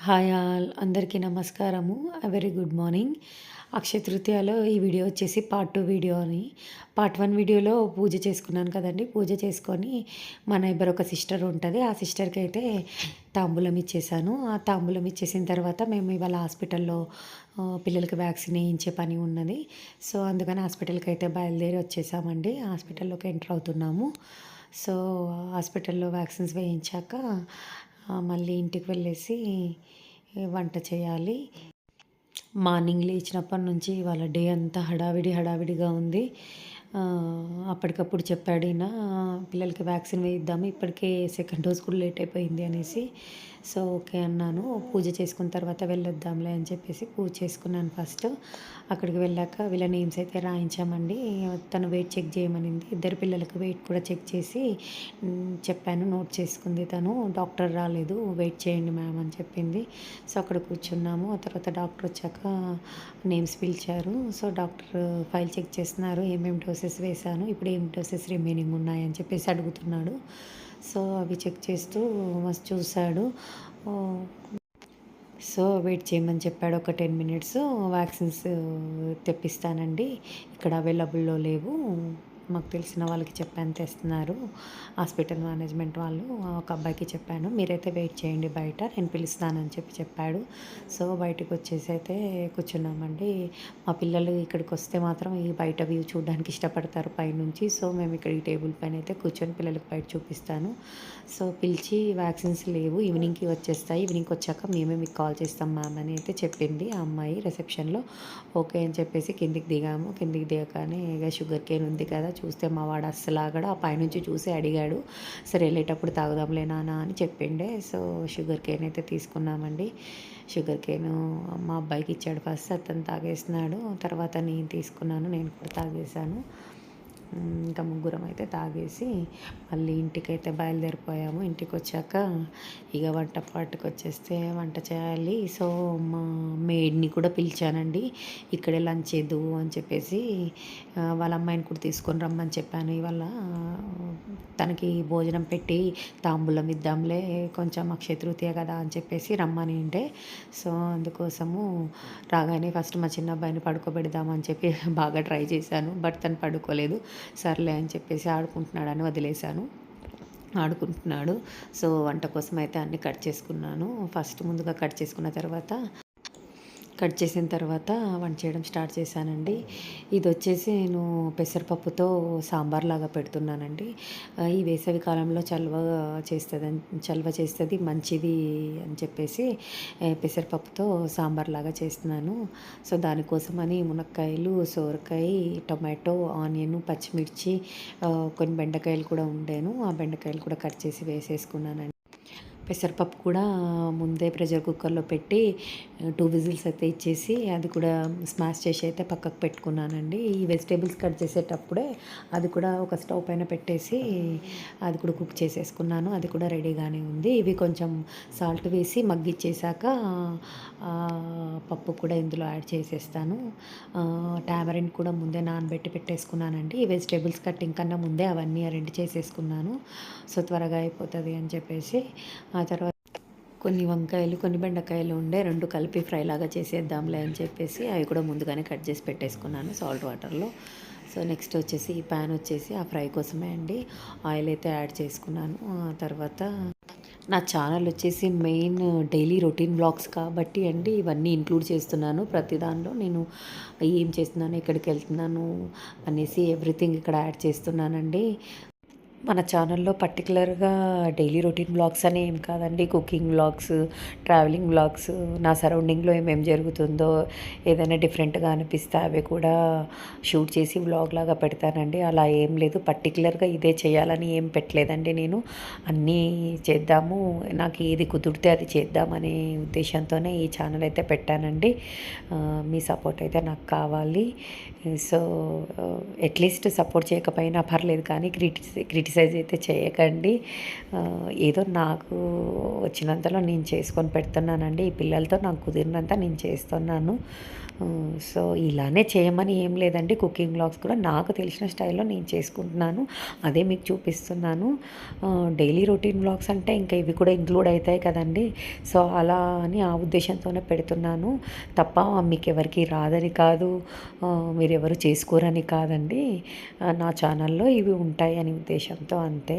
Hi all అందరికీ నమస్కారము. Very good morning. అక్షయ తృతీయలో ఈ వీడియో వచ్చేసి పార్ట్ 2 వీడియో అని. పార్ట్ 1 వీడియోలో పూజ చేసుకున్నాను కదండీ! పూజ చేసుకొని మా నైబర్ ఒక సిస్టర్ ఉంటది. ఆ సిస్టర్‌కి అయితే తాంబూలం ఇచ్చేసాను. ఆ తాంబూలం ఇచ్చేసిన తర్వాత మేము ఇవాళ హాస్పిటల్‌లో పిల్లలకి వ్యాక్సిన్ ఏయించే పని ఉన్నది. సో, అందుకని హాస్పిటల్‌కి అయితే బయలుదేరి వచ్చేసామండి. హాస్పిటల్‌లోకి ఎంటర్ అవుతున్నాము. సో, హాస్పిటల్‌లో వ్యాక్సిన్స్ వేయించాక మళ్ళీ ఇంటికి వెళ్ళేసి వంట చేయాలి. మార్నింగ్ లేచినప్పటి నుంచి ఇవాళ డే అంతా హడావిడిగా ఉంది. అప్పటికప్పుడు చెప్పాడు ఈయన, పిల్లలకి వ్యాక్సిన్ వేయిద్దాము, ఇప్పటికే సెకండ్ డోస్ కూడా లేట్ అయిపోయింది అనేసి. సో, ఓకే అన్నాను. పూజ చేసుకున్న తర్వాత వెళ్ళొద్దాంలే అని చెప్పేసి పూజ చేసుకున్నాను ఫస్ట్. అక్కడికి వెళ్ళాక వీళ్ళ నేమ్స్ అయితే రాయించామండి. తను వెయిట్ చెక్ చేయమనింది. ఇద్దరు పిల్లలకి వెయిట్ కూడా చెక్ చేసి చెప్పాను. నోట్ చేసుకుంది తను. డాక్టర్ రాలేదు, వెయిట్ చేయండి మ్యామ్ అని చెప్పింది. సో, అక్కడ కూర్చున్నాము. ఆ తర్వాత డాక్టర్ వచ్చాక నేమ్స్ పిలిచారు. సో, డాక్టర్ ఫైల్ చెక్ చేస్తున్నారు. ఏమేమి డోసెస్ వేశాను, ఇప్పుడు ఏం డోసెస్ రిమైనింగ్ ఉన్నాయని చెప్పేసి అడుగుతున్నాడు. సో, అవి చెక్ చేస్తూ మస్తు చూశాడు. సో, వెయిట్ చేయమని చెప్పాడు. ఒక 10 మినిట్స్ వ్యాక్సిన్స్ తెప్పిస్తానండి, ఇక్కడ అవైలబుల్‌లో లేవు, మాకు తెలిసిన వాళ్ళకి చెప్పాను తెస్తున్నారు, హాస్పిటల్ మేనేజ్మెంట్ వాళ్ళు. ఒక అబ్బాయికి చెప్పాను, మీరైతే వెయిట్ చేయండి బయట, నేను పిలుస్తానని చెప్పాడు. సో, బయటకు వచ్చేసి అయితే కూర్చున్నామండి. మా పిల్లలు ఇక్కడికి వస్తే మాత్రం ఈ బయట వ్యూ చూడడానికి ఇష్టపడతారు పైనుంచి. సో, మేము ఇక్కడ ఈ టేబుల్ పైన అయితే కూర్చొని పిల్లలకి బయట చూపిస్తాను. సో, పిలిచి వ్యాక్సిన్స్ లేవు, ఈవినింగ్‌కి వచ్చేస్తాయి, ఈవినింగ్‌కి వచ్చాక మేమే మీకు కాల్ చేస్తాం మ్యామ్ అని అయితే చెప్పింది ఆ అమ్మాయి రిసెప్షన్‌లో. ఓకే అని చెప్పేసి కిందికి దిగాము. కిందికి దిగగానే ఇక షుగర్ కేన్ ఉంది కదా, చూస్తే మా వాడు అస్సలు ఆగడు. ఆ పైనుంచి చూసి అడిగాడు. సరే వెళ్ళేటప్పుడు తాగుదాంలే నాన్న అని చెప్పిండే. సో, షుగర్ కేన్ అయితే తీసుకున్నామండి. షుగర్ కేను మా అబ్బాయికి ఇచ్చాడు ఫస్ట్, అతను తాగేసినాడు. తర్వాత నేను తీసుకున్నాను, నేను కూడా తాగేశాను. ఇంకా ముగ్గురం అయితే తాగేసి మళ్ళీ ఇంటికైతే బయలుదేరిపోయాము. ఇంటికి వచ్చాక ఇక వంట పాటుకు వచ్చేస్తే వంట చేయాలి. సో, మా మెయిడ్ని కూడా పిలిచానండి, ఇక్కడే లంచ్ చేద్దువు అని చెప్పేసి. వాళ్ళ అమ్మాయిని కూడా తీసుకొని రమ్మని చెప్పాను. ఇవాళ తనకి భోజనం పెట్టి తాంబూలం ఇద్దాంలే, కొంచెం అక్షయ తృతీయ కదా అని చెప్పేసి రమ్మని ఉంటే. సో, అందుకోసము రాగానే ఫస్ట్ మా చిన్న అబ్బాయిని పడుకోబెడదామని చెప్పి బాగా ట్రై చేశాను. బట్ తను పడుకోలేదు. సర్లే అని చెప్పేసి ఆడుకుంటున్నాడని వదిలేశాను. ఆడుకుంటున్నాడు. సో, వంట కోసం అయితే అన్నీ కట్ చేసుకున్నాను. ఫస్ట్ ముందుగా కట్ చేసిన తర్వాత వంట చేయడం స్టార్ట్ చేశానండి. ఇది వచ్చేసి నేను పెసరపప్పుతో సాంబార్ లాగా పెడుతున్నానండి. ఈ వేసవి కాలంలో చలువ చేస్తుంది, మంచిది అని చెప్పేసి పెసరపప్పుతో సాంబార్ లాగా చేస్తున్నాను. సో, దానికోసమని మునక్కాయలు, సోరకాయ, టొమాటో, ఆనియన్, పచ్చిమిర్చి, కొన్ని బెండకాయలు కూడా ఉండేను. ఆ బెండకాయలు కూడా కట్ చేసి వేసేసుకున్నానండి. పెసరపప్పు కూడా ముందే ప్రెషర్ కుక్కర్లో పెట్టి 2 విజిల్స్ అయితే ఇచ్చేసి అది కూడా స్మాష్ చేసి అయితే పక్కకు పెట్టుకున్నానండి. ఈ వెజిటేబుల్స్ కట్ చేసేటప్పుడే అది కూడా ఒక స్టవ్ పైన పెట్టేసి అది కూడా కుక్ చేసేసుకున్నాను. అది కూడా రెడీగానే ఉంది. ఇవి కొంచెం సాల్ట్ వేసి మగ్గిచ్చేసాక పప్పు కూడా ఇందులో యాడ్ చేసేస్తాను. టామరిన్ కూడా ముందే నానబెట్టి పెట్టేసుకున్నానండి. ఈ వెజిటేబుల్స్ కట్టింగ్ కన్నా ముందే అవన్నీ అరేంజ్ చేసేసుకున్నాను. సో, త్వరగా అయిపోతుంది అని చెప్పేసి. ఆ తర్వాత కొన్ని వంకాయలు, కొన్ని బెండకాయలు ఉండే, 2 కలిపి ఫ్రై లాగా చేసేద్దాంలే అని చెప్పేసి అవి కూడా ముందుగానే కట్ చేసి పెట్టేసుకున్నాను సాల్ట్ వాటర్లో. సో, నెక్స్ట్ వచ్చేసి ఈ ప్యాన్ వచ్చేసి ఆ ఫ్రై కోసమే అండి. ఆయిల్ అయితే యాడ్ చేసుకున్నాను. ఆ తర్వాత నా ఛానల్ వచ్చేసి మెయిన్ డైలీ రొటీన్ వ్లాగ్స్ కాబట్టి అండి ఇవన్నీ ఇంక్లూడ్ చేస్తున్నాను. ప్రతి దానిలో నేను ఏం చేస్తున్నాను, ఎక్కడికి వెళ్తున్నాను అనేసి ఎవ్రీథింగ్ ఇక్కడ యాడ్ చేస్తున్నానండి. మన ఛానల్లో పర్టికులర్గా డైలీ రొటీన్ వ్లాగ్స్ అని ఏం కాదండి. కుకింగ్ వ్లాగ్స్, ట్రావెలింగ్ వ్లాగ్స్, నా సరౌండింగ్లో ఏమేమి జరుగుతుందో ఏదైనా డిఫరెంట్గా అనిపిస్తే అవి కూడా షూట్ చేసి వ్లాగ్ లాగా పెడతానండి. అలా ఏం లేదు, పర్టికులర్గా ఇదే చేయాలని ఏం పెట్టలేదండి. నేను అన్నీ చేద్దాము, నాకు ఏది కుదిరితే అది చేద్దామనే ఉద్దేశంతోనే ఈ ఛానల్ అయితే పెట్టానండి. మీ సపోర్ట్ అయితే నాకు కావాలి. సో, అట్లీస్ట్ సపోర్ట్ చేయకపోయినా పర్లేదు, కానీ క్రిటిసిజం క్రిటిసైజ్ అయితే చేయకండి. ఏదో నాకు వచ్చినంతలో నేను చేసుకొని పెడుతున్నానండి. ఈ పిల్లలతో నాకు కుదిరినంత నేను చేస్తున్నాను. సో ఇలానే చేయమని ఏం లేదండి. కుకింగ్ వ్లాగ్స్ కూడా నాకు తెలిసిన స్టైల్‌లో నేను చేసుకుంటున్నాను. అదే మీకు చూపిస్తున్నాను. డైలీ రొటీన్ వ్లాగ్స్ అంటే ఇంకా ఇవి కూడా ఇంక్లూడ్ అవుతాయి కదండీ! సో అలా అని ఆ ఉద్దేశంతోనే పెడుతున్నాను. తప్ప మీకెవరికీ రాదని కాదు, మీరెవరు చేసుకోరని కాదండి. నా ఛానల్‌లో ఇవి ఉంటాయి అనే ఉద్దేశంతో అంతే.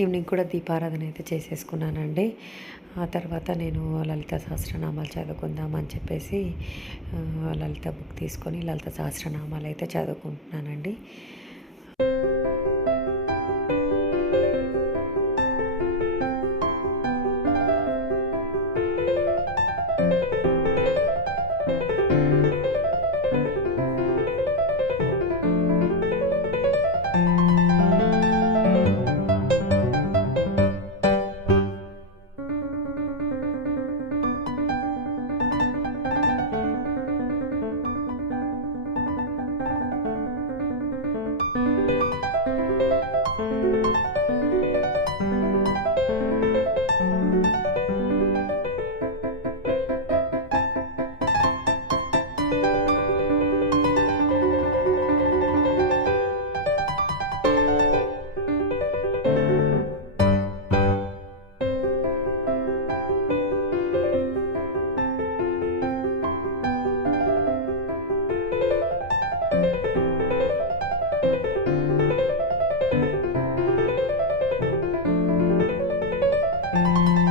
ఈవినింగ్ కూడా దీపారాధన అయితే చేసేసుకున్నానండి. ఆ తర్వాత నేను లలిత సహస్రనామాలు చదువుకుందామని చెప్పేసి లలిత బుక్ తీసుకొని లలిత సహస్రనామాలు అయితే చదువుకుంటున్నానండి.